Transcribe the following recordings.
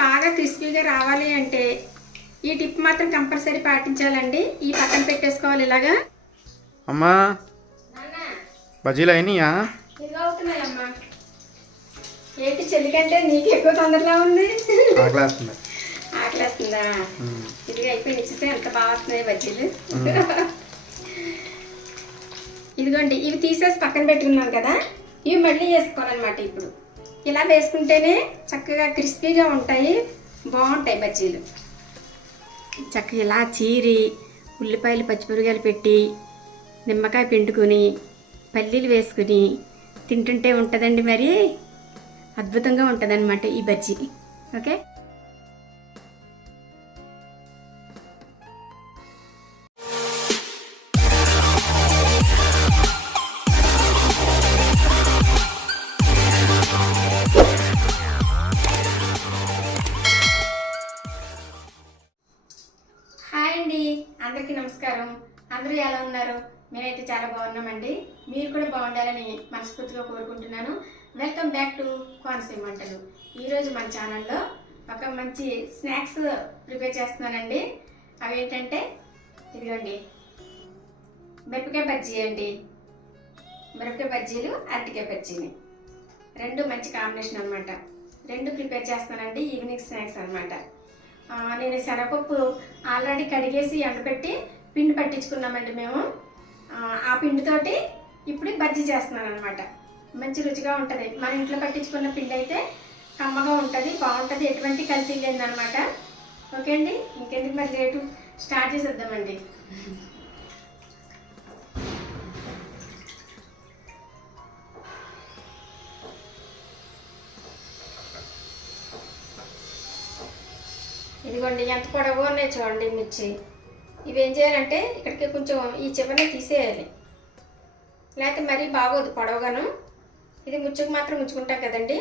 బాగా క్రిస్పీగా రావాలి అంటే ఈ టిప్ మాత్రం కంపల్సరీ పాటించాలండి. ఈ పక్కన పెట్టేసుకోవాలి ఇలాగా. అమ్మా బజ్జీలు అయినాయా? అవుతున్నాయమ్మా. ఏంటి చెల్లికంటే నీకు ఎక్కువ తొందరగా ఉంది? ఆకలేస్తుంది ఆకలేస్తుందా ఉమ్. ఇదిగా అయిపోయి ఇచ్చేస్తే ఎంత బాగా వస్తున్నాయి బజ్జీలు. ఇదిగోండి ఇవి తీసేసి పక్కన పెట్టుకున్నాం కదా. ఇవి మళ్ళీ వేసుకోవాలన్నమాట ఇప్పుడు. ఇలా వేసుకుంటేనే చక్కగా క్రిస్పీగా ఉంటాయి. బాగుంటాయి బజ్జీలు. చక్కగా ఇలా చీరి ఉల్లిపాయలు పచ్చిమిరకాయలు పెట్టి నిమ్మకాయ పిండుకొని పల్లీలు వేసుకుని తింటుంటే ఉంటుందండి మరి. అద్భుతంగా ఉంటుందన్నమాట ఈ బజ్జీ. ఓకే? అందరికీ నమస్కారం. అందరూ ఎలా ఉన్నారు? మేమైతే చాలా బాగున్నామండి. మీరు కూడా బాగుండాలని మనస్ఫూర్తిగా కోరుకుంటున్నాను. వెల్కమ్ బ్యాక్ టు కోనసీమ వంటలు. ఈరోజు మన ఛానల్లో ఒక మంచి స్నాక్స్ ప్రిపేర్ చేస్తున్నానండి. అవి ఏంటంటే ఇదిగోండి. మిరపకాయ బజ్జీ అండి. మిరపకాయ బజ్జీలు అరటికాయ బజ్జీని. రెండు మంచి కాంబినేషన్ అనమాట. రెండు ప్రిపేర్ చేస్తానండి ఈవినింగ్ స్నాక్స్ అనమాట. నేను శనగపప్పు ఆల్రెడీ కడిగేసి ఎండబెట్టి పిండి పట్టించుకున్నామండి మేము. ఆ, ఆ పిండితోటి ఇప్పుడు బజ్జీ చేస్తున్నాను అనమాట మంచి రుచిగా ఉంటుంది. మన ఇంట్లో పట్టించుకున్న పిండి అయితే కమ్మగా ఉంటుంది బాగుంటుంది ఎటువంటి కల్తీ లేదనమాట ఓకే అండి? ఇంకెందుకు మరి రేటు? స్టార్ట్ చేసేద్దామండి. ఇదిగోండి ఎంత పొడవు ఉన్నాయి చూడండి మిర్చి. ఇవి ఏం చేయాలంటే ఇక్కడికి కొంచెం ఈ చివరిని తీసేయాలి. లేకపోతే మరీ బాగోదు పొడవుగాను. ఇది ముచ్చుకు మాత్రం ముచ్చుకుంటాం కదండి.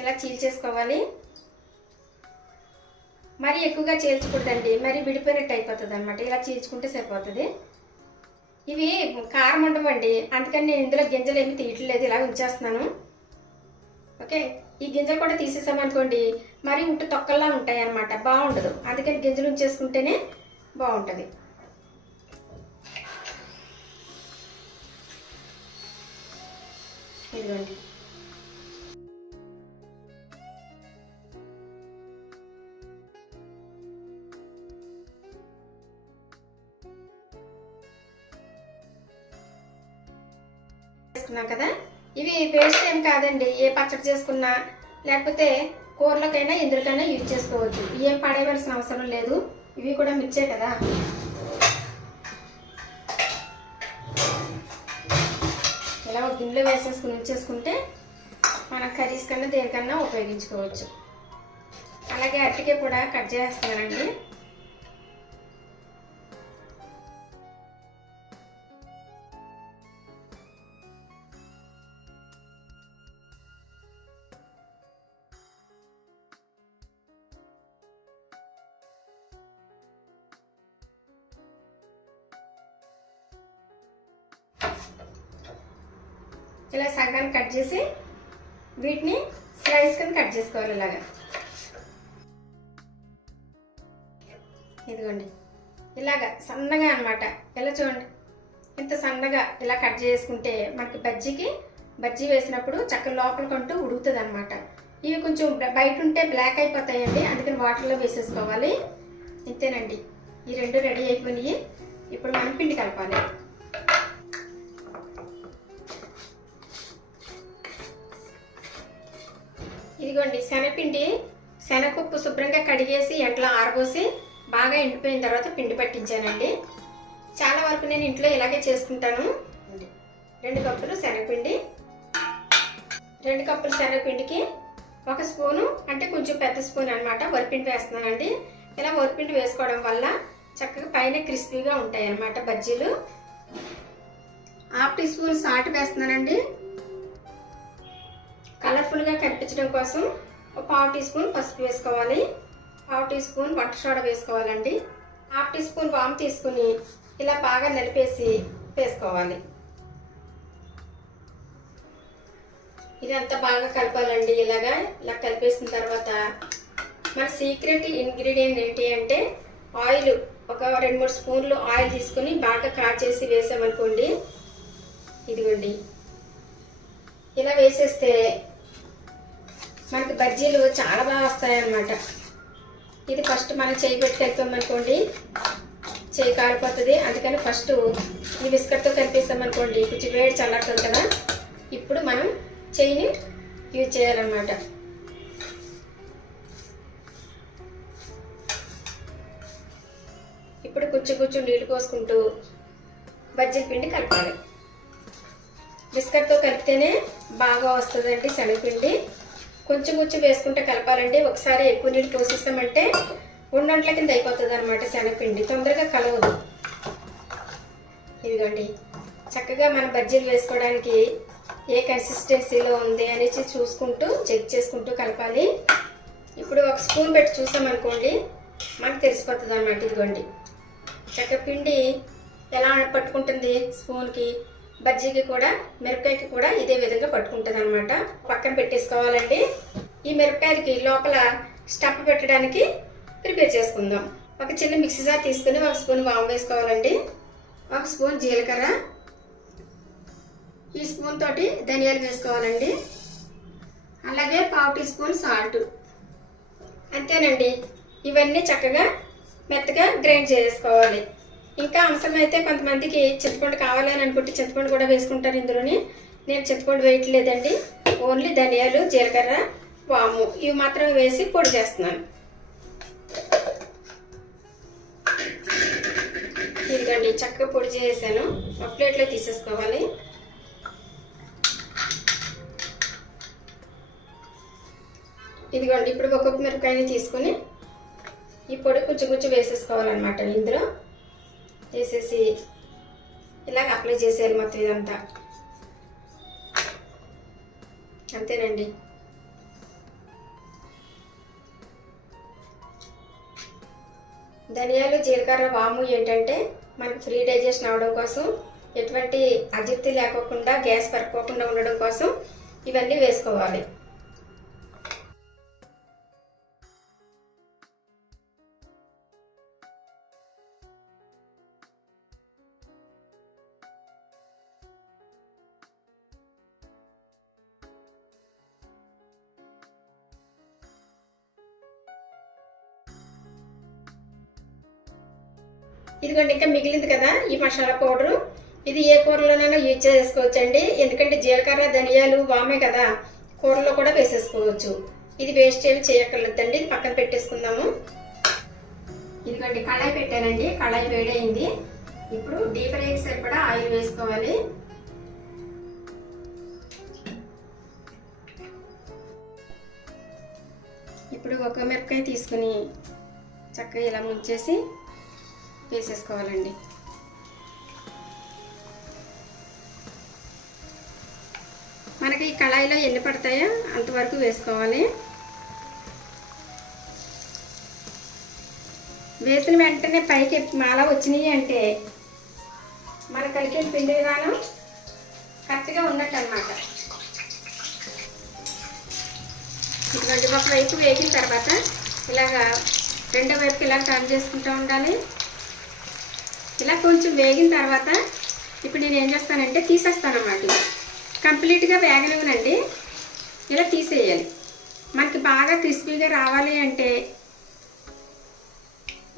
ఇలా చీల్చేసుకోవాలి. మరీ ఎక్కువగా చీల్చకూడదండి. మరీ విడిపోయినట్టు అయిపోతుంది అనమాట ఇలా చీల్చుకుంటే సరిపోతుంది. ఇవి కారం ఉండవండి అందుకని నేను ఇందులో గింజలు ఏమి తీయట్లేదు. ఇలా ఉంచేస్తున్నాను. ఓకే? ఈ గింజలు కూడా తీసేసామనుకోండి మరి ఉంటే తొక్కల్లా ఉంటాయి అన్నమాట బాగుండదు. అందుకని గింజలు ఉంచేసుకుంటేనే బాగుంటుంది. ఇదిగోండి. కదా? ఇవి పేస్ట్ ఏం కాదండి. ఏ పచ్చడి చేసుకున్నా లేకపోతే కూరలకైనా ఎందుకైనా యూజ్ చేసుకోవచ్చు. ఏం పడేయవలసిన అవసరం లేదు. ఇవి కూడా మిర్చే కదా. ఇలా ఒక గిన్నెలో వేసేసుకుని ఉంచేసుకుంటే మన కర్రీస్ కన్నా దేనికన్నా ఉపయోగించుకోవచ్చు. అలాగే అరటికాయ కూడా కట్ చేస్తున్నానండి. చేసి వీటిని స్లైస్ కింద కట్ చేసుకోవాలి ఇలాగా. ఇదిగోండి. ఇలాగా సన్నగా అనమాట ఇలా చూడండి. ఇంత సన్నగా ఇలా కట్ చేసుకుంటే మనకి బజ్జీకి బజ్జీ వేసినప్పుడు చక్కగా లోపలికంటూ ఉడుకుతుంది అనమాట ఇవి కొంచెం బయట ఉంటే బ్లాక్ అయిపోతాయండి. అందుకని వాటర్లో వేసేసుకోవాలి. ఇంతేనండి. ఈ రెండు రెడీ అయిపోయినాయి. ఇప్పుడు మనం పిండి కలపాలి. ఇదిగోండి శనగపిండి శనగపప్పు శుభ్రంగా కడిగేసి ఎంట్లో ఆరబోసి బాగా ఎండిపోయిన తర్వాత పిండి పట్టించానండి. చాలా వరకు నేను ఇంట్లో ఇలాగే చేసుకుంటాను. రెండు కప్పులు శనగపిండి రెండు కప్పులు శనగపిండికి ఒక స్పూను అంటే కొంచెం పెద్ద స్పూన్ అనమాట వరిపిండి వేస్తున్నానండి. ఇలా వరిపిండి వేసుకోవడం వల్ల చక్కగా పైన క్రిస్పీగా ఉంటాయి అన్నమాట బజ్జీలు. హాఫ్ టీ స్పూన్ సాల్ట్ వేస్తున్నానండి. కలర్ఫుల్గా కనిపించడం కోసం ఒక పావు టీ స్పూన్ పసుపు వేసుకోవాలి. పావు టీ స్పూన్ వంట సోడా వేసుకోవాలండి. హాఫ్ టీ స్పూన్ వామ్ తీసుకుని ఇలా బాగా నలిపేసి వేసుకోవాలి. ఇదంతా బాగా కలపాలండి ఇలాగా. ఇలా కలిపేసిన తర్వాత మన సీక్రెట్ ఇంగ్రీడియంట్ ఏంటి అంటే ఆయిల్ ఒక రెండు మూడు స్పూన్లు ఆయిల్ తీసుకుని బాగా కాచేసి వేసామనుకోండి. ఇదిగోండి. ఇలా వేసేస్తే మనకి బజ్జీలు చాలా బాగా వస్తాయన్నమాట. ఇది ఫస్ట్ మనం చేయి పెట్టుకెళ్తామనుకోండి చేయి కాలిపోతుంది అందుకని ఫస్ట్ ఈ బిస్కెట్తో కనిపిస్తామనుకోండి కొంచెం వేడి చల్లారుతుంది కదా. ఇప్పుడు మనం చేయిని యూజ్ చేయాలన్నమాట. ఇప్పుడు కొంచెం కొంచెం నీళ్ళు పోసుకుంటూ బజ్జీల పిండి కలపాలి. బిస్కెట్తో కలిపితేనే బాగా వస్తుందండి శనగపిండి. కొంచెం కొంచెం వేసుకుంటే కలపాలండి. ఒకసారి ఎక్కువ నీళ్ళు పోసేస్తామంటే ఉన్నంట్ల కింద అయిపోతుంది అనమాట శనగపిండి. తొందరగా కలవదు. ఇదిగోండి. చక్కగా మన బజ్జీలు వేసుకోవడానికి ఏ కన్సిస్టెన్సీలో ఉంది అనేసి చూసుకుంటూ చెక్ చేసుకుంటూ కలపాలి. ఇప్పుడు ఒక స్పూన్ పెట్టి చూసామనుకోండి మనకు తెలిసిపోతుంది అనమాట ఇదిగోండి. చక్క పిండి ఎలా పట్టుకుంటుంది స్పూన్కి? బజ్జీకి కూడా మిరపకాయకి కూడా ఇదే విధంగా పట్టుకుంటుంది అనమాట పక్కన పెట్టేసుకోవాలండి. ఈ మిరపకాయలకి లోపల స్టఫ్ పెట్టడానికి ప్రిపేర్ చేసుకుందాం. ఒక చిన్న మిక్సీ జార్ తీసుకుని ఒక స్పూన్ వాము వేసుకోవాలండి. ఒక స్పూన్ జీలకర్ర. ఈ స్పూన్ తోటి ధనియాలు వేసుకోవాలండి. అలాగే పావు టీ స్పూన్ సాల్ట్. అంతేనండి. ఇవన్నీ చక్కగా మెత్తగా గ్రైండ్ చేసుకోవాలి ఇంకా అవసరమైతే కొంతమందికి చింతపండు కావాలి అని అనుకుంటే చింతపండు కూడా వేసుకుంటారు ఇందులోని. నేను చింతపండు వేయట్లేదండి. ఓన్లీ ధనియాలు జీలకర్ర వాము ఇవి మాత్రం వేసి పొడి చేస్తున్నాను. ఇదిగోండి చక్కగా పొడి చేసాను ఒక ప్లేట్లో తీసేసుకోవాలి. ఇదిగోండి ఇప్పుడు ఒక్కొక్క మిరపకాయని తీసుకొని ఈ పొడి కొంచెం కొంచెం వేసేసుకోవాలన్నమాట ఇందులో. వేసేసి ఇలాగ అప్లై చేసేయాలి మొత్తం ఇదంతా. అంతేనండి. ధనియాలు జీలకర్ర వాము ఏంటంటే మనకు ఫ్రీ డైజెషన్ అవడం కోసం ఎటువంటి అజీర్తి లేకోకుండా గ్యాస్ పరకోకుండా ఉండడం కోసం ఇవన్నీ వేసుకోవాలి. ఇదిగోండి ఇంకా మిగిలింది కదా ఈ మసాలా పౌడరు. ఇది ఏ కూరలోనైనా యూజ్ చేసుకోవచ్చండి. ఎందుకంటే జీలకర్ర ధనియాలు వామే కదా కూరలో కూడా వేసేసుకోవచ్చు. ఇది వేస్ట్ ఏమి చేయక్కర్లేదండి ఇది పక్కన పెట్టేసుకుందాము. ఇదిగోండి కళాయి పెట్టానండి కళాయి వేడైంది ఇప్పుడు డీప్ ఫ్రైకి సరిపడా ఆయిల్ వేసుకోవాలి. ఇప్పుడు ఒక మిరపకాయ తీసుకుని చక్కగా ఇలా ముంచేసి వేసేసుకోవాలండి. మనకి ఈ కళాయిలో ఎన్ని పడతాయో అంతవరకు వేసుకోవాలి. వేసిన వెంటనే పైకి మాల వచ్చినాయి అంటే మన కలిపిన పిండి విధానం కరెక్ట్గా ఉన్నట్టు అనమాట ఇటువంటి ఒక వైపు వేగిన తర్వాత ఇలాగా రెండో వైపుకి ఇలా టర్న్ చేసుకుంటూ ఉండాలి. ఇలా కొంచెం వేగిన తర్వాత ఇప్పుడు నేను ఏం చేస్తానంటే తీసేస్తాను అన్నమాట కంప్లీట్గా వేగనివ్వనండి. ఇలా తీసేయాలి. మనకి బాగా క్రిస్పీగా రావాలి అంటే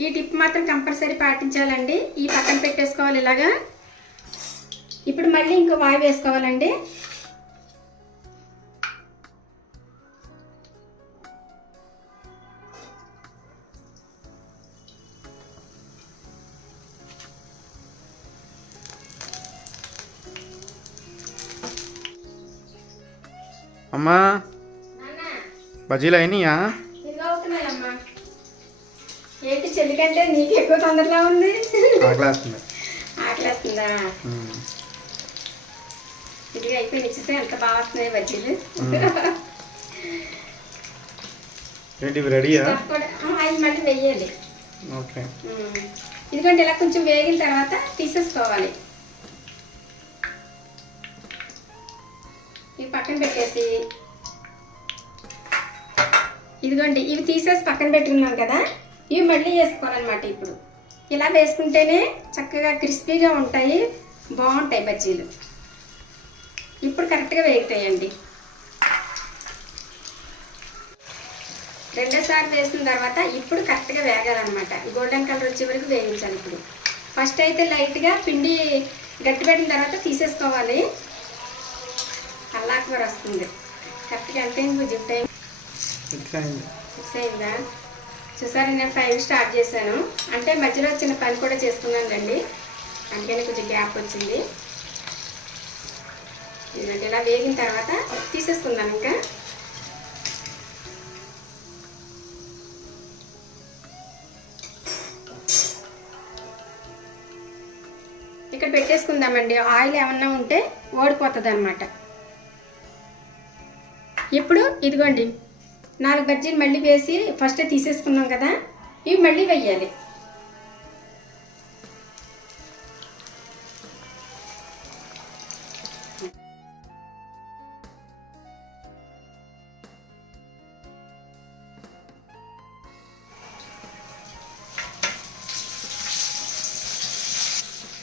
ఈ టిప్ మాత్రం కంపల్సరీ పాటించాలండి. ఈ పక్కన పెట్టేసుకోవాలి ఇలాగా. ఇప్పుడు మళ్ళీ ఇంకో వాయి వేసుకోవాలండి. అమ్మా. బజ్జీలు అయినాయా? ఏంటి చెల్లికంటే నీకు ఎక్కువ తొందరగా ఉంది? ఆకలేస్తుంది. ఆకలేస్తుందా? ఉమ్. ఇది అయిపోయి ఇచ్చేస్తే ఎంత బాగా వస్తున్నాయి బజ్జీలు? ఏంటి ఇవి రెడీయా? కూడా అవి మళ్ళీ వెయ్యాలి ఓకే. ఇదిగోండి ఇలా కొంచెం వేగిన తర్వాత తీసేసుకోవాలి. ఇవి పక్కన పెట్టేసి. ఇదిగోండి ఇవి తీసేసి పక్కన పెట్టుకున్నాం కదా? ఇవి మళ్ళీ వేసుకోవాలన్నమాట ఇప్పుడు. ఇలా వేసుకుంటేనే చక్కగా క్రిస్పీగా ఉంటాయి బాగుంటాయి బజ్జీలు. ఇప్పుడు కరెక్ట్గా వేగుతాయండి. రెండోసారి వేసిన తర్వాత ఇప్పుడు కరెక్ట్గా వేగాలన్నమాట. గోల్డెన్ కలర్ వచ్చే వరకు వేగించాలి ఇప్పుడు. ఫస్ట్ అయితే లైట్గా పిండి గట్టిపెట్టిన తర్వాత తీసేసుకోవాలి. అల్లాకవర్ వస్తుంది. కరెక్ట్గా ఎంత అయింది జిప్ టైం. ఫిక్స్ అయింది? సిక్స్ అయిందా చూసారు నేను ఫైవ్ స్టార్ట్ చేశాను. అంటే మధ్యలో చిన్న పని కూడా చేసుకున్నాను రండి అందుకని కొంచెం గ్యాప్ వచ్చింది. ఇదంటే ఇలా వేగిన తర్వాత తీసేసుకుందాం ఇంకా. ఇక్కడ పెట్టేసుకుందామండి. ఆయిల్ ఏమన్నా ఉంటే ఓడిపోతుంది అనమాట ఇప్పుడు ఇదిగోండి. నాలుగు బజ్జీలు మళ్ళీ వేసి ఫస్ట్ తీసేసుకున్నాం కదా ఇవి మళ్ళీ వెయ్యాలి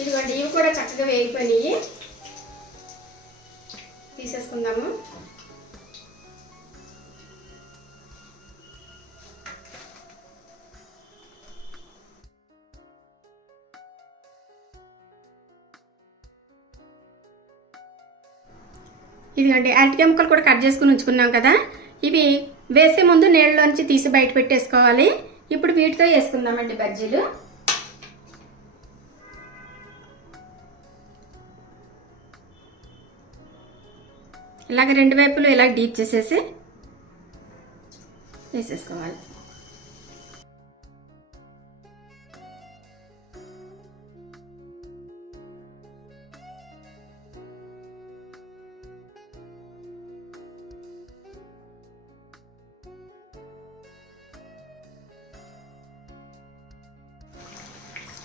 ఇదిగోండి ఇవి కూడా చక్కగా వేగిపోయినాయి. తీసేసుకుందాము. ఇదిగండి అరటికాయ ముక్కలు కూడా కట్ చేసుకుని ఉంచుకున్నాం కదా. ఇవి వేసే ముందు నీళ్ళలోంచి తీసి బయట పెట్టేసుకోవాలి. ఇప్పుడు వీటితో వేసుకుందామండి బజ్జీలు. ఇలాగ రెండు వైపులు ఇలా డీప్ చేసేసి వేసేసుకోవాలి.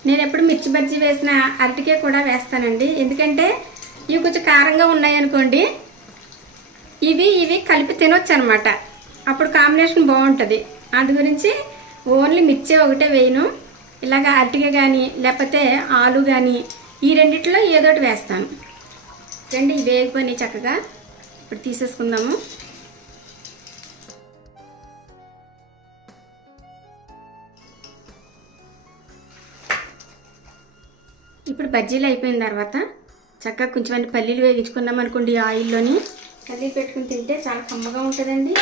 నేను ఎప్పుడు మిర్చి బజ్జీ వేసిన అరటికే కూడా వేస్తానండి. ఎందుకంటే ఇవి కొంచెం కారంగా ఉన్నాయి అనుకోండి ఇవి ఇవి కలిపి తినొచ్చు అనమాట అప్పుడు కాంబినేషన్ బాగుంటుంది. అందు గురించి ఓన్లీ మిర్చి ఒకటే వేయను. ఇలాగ అరటిక కానీ లేకపోతే ఆలు కానీ ఈ రెండిట్లో ఏదో ఒకటి వేస్తాను. రండి ఇవి వేగిపోయినాయి చక్కగా. ఇప్పుడు తీసేసుకుందాము. ఇప్పుడు బజ్జీలు అయిపోయిన తర్వాత చక్కగా కొంచెం పల్లీలు వేగించుకున్నాం అనుకోండి ఆయిల్లోని. పల్లీలు పెట్టుకుని తింటే చాలా కమ్మగా ఉంటుందండి.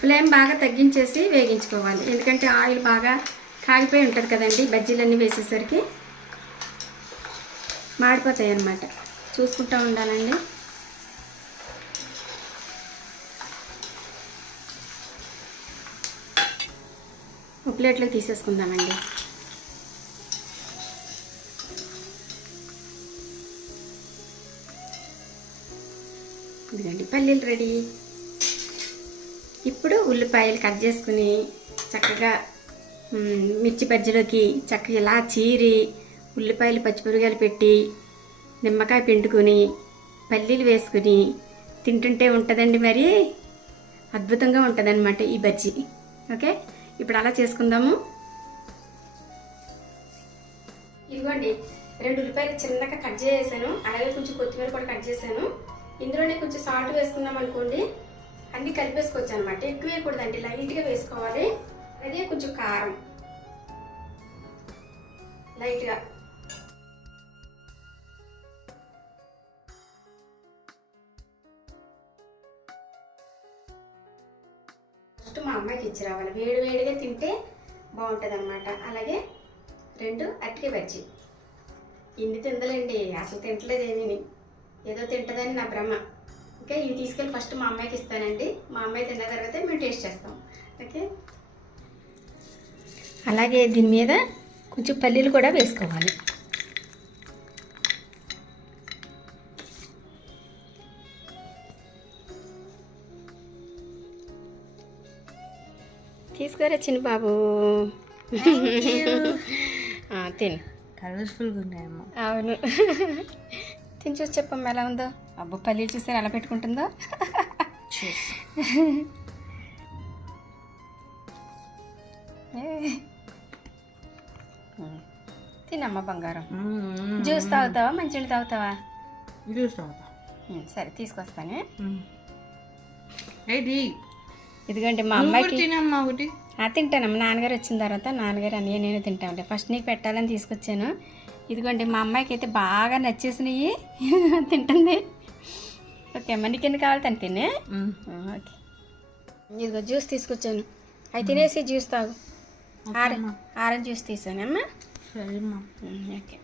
ఫ్లేమ్ బాగా తగ్గించేసి వేగించుకోవాలి. ఎందుకంటే ఆయిల్ బాగా కాగిపోయి ఉంటుంది కదండి బజ్జీలన్నీ వేసేసరికి మాడిపోతాయి అన్నమాట చూసుకుంటూ ఉండాలండి. ఒక ప్లేట్లో తీసేసుకుందామండి. ఇదిగండి పల్లీలు రెడీ. ఇప్పుడు ఉల్లిపాయలు కట్ చేసుకుని చక్కగా మిర్చి బజ్జీలోకి చక్కగా ఇలా చీరి ఉల్లిపాయలు పచ్చిమిరగాయలు పెట్టి నిమ్మకాయ పిండుకొని పల్లీలు వేసుకుని తింటుంటే ఉంటుందండి మరి. అద్భుతంగా ఉంటుందన్నమాట ఈ బజ్జీ. ఓకే? ఇప్పుడు అలా చేసుకుందాము. ఇదిగోండి రెండు ఉల్లిపాయలు చిన్నగా కట్ చేసాను అలాగే కొంచెం కొత్తిమీర కూడా కట్ చేశాను. ఇందులోనే కొంచెం సాల్ట్ వేసుకున్నాం అనుకోండి. అన్ని కలిపేసుకోవచ్చు అనమాట ఎక్కువ వేయకూడదండి లైట్గా వేసుకోవాలి. అదే కొంచెం కారం. లైట్గా. మా రావాలి. వేడి వేడిగా తింటే బాగుంటుంది అనమాట అలాగే రెండు అట్టిక బజ్జి. ఇన్ని తిందలండి. అసలు తింటలేదు ఏమీని ఏదో తింటదని నా భ్రమ. ఓకే ఇవి తీసుకెళ్ళి ఫస్ట్ మా అమ్మాయికి ఇస్తానండి. మా అమ్మాయి తిన్న తర్వాత మేము టేస్ట్ చేస్తాం. ఓకే? అలాగే దీని మీద కొంచెం పల్లీలు కూడా వేసుకోవాలి. తీసుకోరా చిన్న బాబు? తిను. కలర్ఫుల్గా ఉన్నాయమ్మా. అవును. తిని చూసి చెప్పమ్మా ఎలా ఉందో? అబ్బో పల్లీలు చూసారు? ఎలా పెట్టుకుంటుందో? ఏ. తినమ్మా బంగారం. జ్యూస్ తాగుతావా? మంచినీళ్ళు తాగుతావా? జ్యూస్ తాగుతా. సరే తీసుకొస్తానే. ఇదిగోండి మా అమ్మాయికి తినమ్మా ఒకటి. ఆ తింటానమ్మా నాన్నగారు వచ్చిన తర్వాత నాన్నగారు అన్నయ్య నేను తింటామంటే ఫస్ట్ నీకు పెట్టాలని తీసుకొచ్చాను. ఇదిగోండి మా అమ్మాయికి అయితే బాగా నచ్చేసినాయి. తింటుంది. ఓకే అమ్మ నీకు ఎన్ని కావాలి తను తినే? ఓకే. ఇదిగో జ్యూస్ తీసుకొచ్చాను. అవి తినేసి జ్యూస్ తాగు. ఆర ఆరెంజ్ జ్యూస్ తీసానమ్మా ఓకే.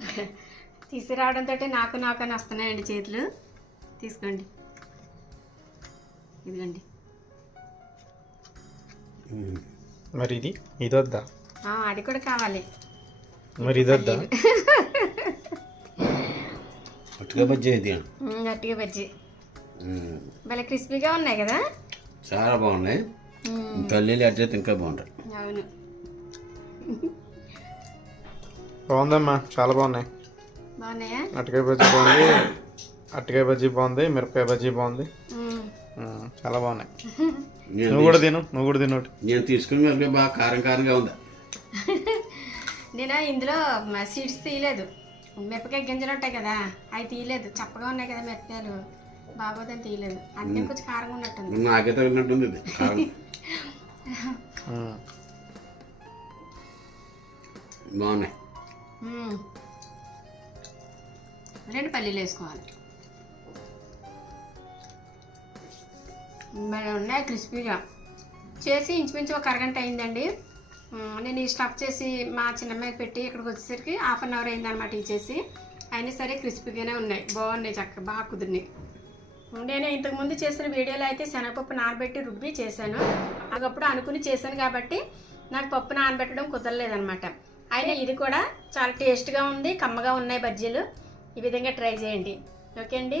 తీసుకురావడంతో నాకు నాకు అని వస్తున్నాయండి చేతులు. తీసుకోండి. ఇదిగోండి. మరి ఇది? ఇది వద్దా ఆ, అది కూడా కావాలి. మరి ఇది వద్దా పట్టుగా బజ్జీ ఇది ఉమ్, గట్టిగా బజ్జి. భలే క్రిస్పీగా ఉన్నాయి కదా? చాలా బాగున్నాయి. యాడ్ చేస్తే ఇంకా బాగుంటాయి. అవును. బాగుందమ్మా చాలా బాగున్నాయి. బాగున్నాయా? అరటికాయ బజ్జీ బాగుంది అరటికాయ బజ్జీ బాగుంది మిరపకాయ బజ్జీ బాగుంది. చాలా బాగున్నాయి. నేను నువ్వు కూడా తిను నువ్వు కూడా తిను. నేను తీసుకుని మిరపకాయ బాగా కారం కారంగా ఉంది? నేను ఇందులో సీడ్స్ తీయలేదు. మిరపకాయ గింజలు ఉంటాయి కదా అవి తీయలేదు. చప్పగా ఉన్నాయి కదా మిరపకాయలు. బాగోదని తీయలేదు. అందుకే కొంచెం కారంగా ఉన్నట్టుంది. నాకే తగినట్టుంది. బాగున్నాయి. రెండు పల్లీలు వేసుకోవాలి. మరి ఉన్నాయి క్రిస్పీగా. చేసి ఇంచుమించు ఒక అరగంట అయిందండి. నేను ఈ స్టఫ్ చేసి మా చిన్నమ్మాయికి పెట్టి ఇక్కడికి వచ్చేసరికి హాఫ్ అన్ అవర్ అయిందనమాట ఇచ్చేసి అయినా సరే క్రిస్పీగానే ఉన్నాయి. బాగున్నాయి చక్కగా బాగా కుదిరినాయి. నేను ఇంతకుముందు చేసిన వీడియోలో అయితే శనగపప్పు నానబెట్టి రుబ్బి చేశాను. అదప్పుడు అనుకుని చేశాను కాబట్టి నాకు పప్పు నానబెట్టడం కుదరలేదనమాట అయినా ఇది కూడా చాలా టేస్ట్గా ఉంది కమ్మగా ఉన్నాయి బజ్జీలు. ఈ విధంగా ట్రై చేయండి. ఓకే అండి?